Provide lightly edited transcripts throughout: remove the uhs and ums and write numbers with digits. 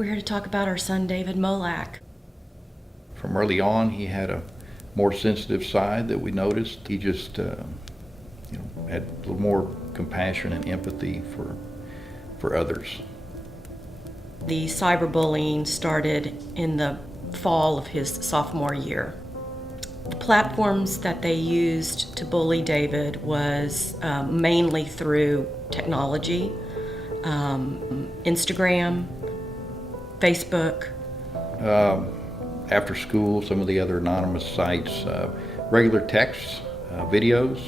We're here to talk about our son, David Molak. From early on, he had a more sensitive side that we noticed. He just had a little more compassion and empathy for others. The cyberbullying started in the fall of his sophomore year. The platforms that they used to bully David was mainly through technology, Instagram, Facebook. After school, some of the other anonymous sites, regular texts, videos.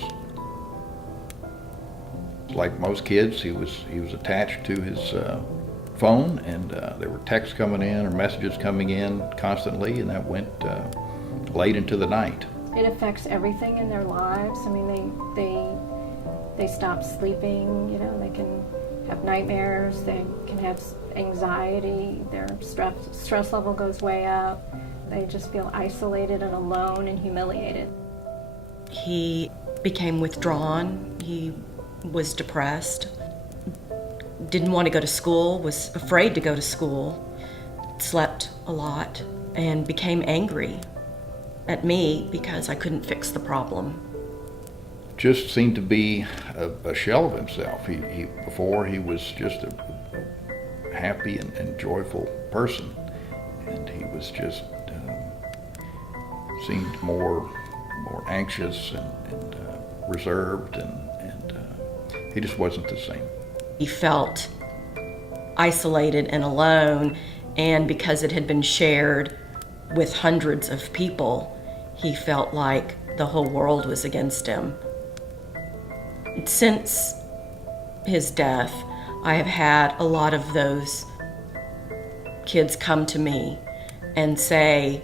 Like most kids, he was attached to his phone, and there were texts coming in or messages coming in constantly, and that went late into the night. It affects everything in their lives. I mean, they stop sleeping. You know, they can have nightmares. They can have anxiety. Their stress level goes way up. They just feel isolated and alone and humiliated. He became withdrawn. He was depressed. Didn't want to go to school. Was afraid to go to school. Slept a lot and became angry at me because I couldn't fix the problem. Just seemed to be a shell of himself. Before he was just a happy and joyful person, and he was just seemed more anxious and reserved, and he just wasn't the same. He felt isolated and alone, and because it had been shared with hundreds of people, he felt like the whole world was against him. Since his death, I have had a lot of those kids come to me and say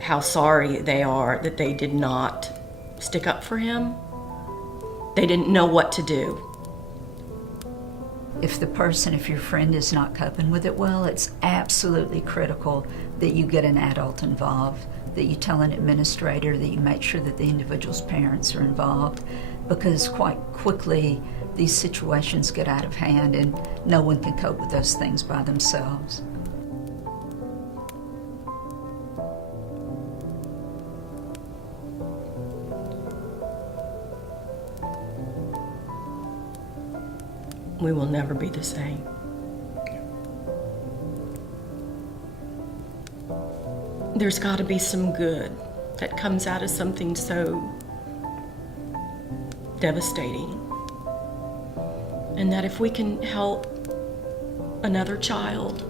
how sorry they are that they did not stick up for him. They didn't know what to do. If your friend is not coping with it well, it's absolutely critical that you get an adult involved, that you tell an administrator, that you make sure that the individual's parents are involved, because quite quickly these situations get out of hand and no one can cope with those things by themselves. We will never be the same. There's got to be some good that comes out of something so devastating. And that if we can help another child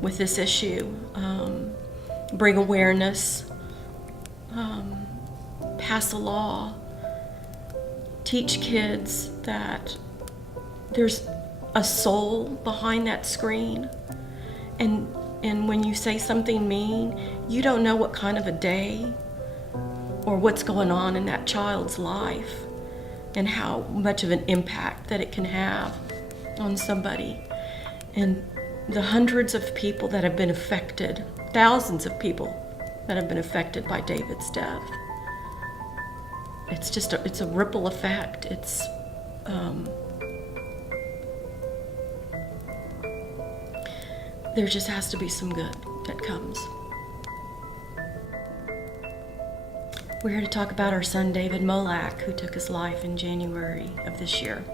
with this issue, bring awareness, pass a law, teach kids that there's a soul behind that screen, and when you say something mean, you don't know what kind of a day or what's going on in that child's life and how much of an impact that it can have on somebody. And the hundreds of people that have been affected, thousands of people that have been affected by David's death, it's a ripple effect. There just has to be some good that comes. We're here to talk about our son, David Molak, who took his life in January of this year.